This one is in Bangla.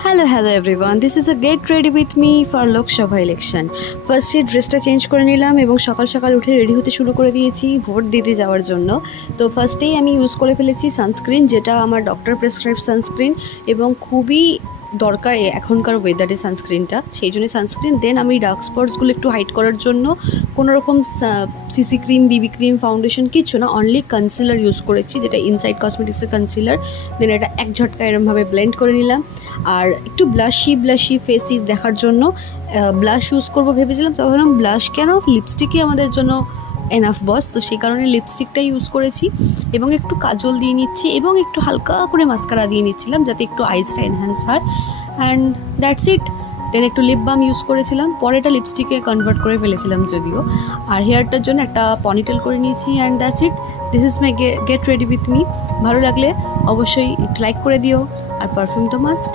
Hello everyone, this is a get ready with me for Lok Sabha election. ফার্স্টে ড্রেসটা চেঞ্জ করে নিলাম এবং সকাল সকাল উঠে রেডি হতে শুরু করে দিয়েছি ভোট দিতে যাওয়ার জন্য। তো ফার্স্টেই আমি ইউজ করে ফেলেছি সানস্ক্রিন, যেটা আমার ডক্টর প্রেসক্রাইব সানস্ক্রিন এবং খুবই দরকার এখনকার ওয়েদারে সানস্ক্রিনটা, সেই জন্য সানস্ক্রিন। দেন আমি ডার্ক স্পটসগুলো একটু হাইড করার জন্য কোনো রকম সিসি ক্রিম, বিবি ক্রিম, ফাউন্ডেশন কিচ্ছু না, অনলি কনসিলার ইউজ করেছি, যেটা ইনসাইড কসমেটিক্সের কনসিলার। দেন এটা এক ঝটকা এরমভাবে ব্লেন্ড করে নিলাম। আর একটু ব্লাশি ফেসি দেখার জন্য ব্লাশ ইউজ করবো ভেবেছিলাম, তবে ভাবলাম ব্লাশ কেন, লিপস্টিকই আমাদের জন্য এনাফ বস। তো সেই কারণে লিপস্টিকটাই ইউজ করেছি এবং একটু কাজল দিয়ে নিচ্ছি এবং একটু হালকা করে মাস্কারা দিয়ে নিচ্ছিলাম যাতে একটু আইসটা এনহ্যান্স হয়। And that's it. দেন একটু লিপ বাম ইউজ করেছিলাম, পরে এটা লিপস্টিকে কনভার্ট করে ফেলেছিলাম যদিও। আর হেয়ারটার জন্য একটা পনিটেল করে নিয়েছি। And that's it, this is my get ready with me. ভালো লাগলে অবশ্যই একটু লাইক করে দিও, আর পারফিউম তো মাস্ট।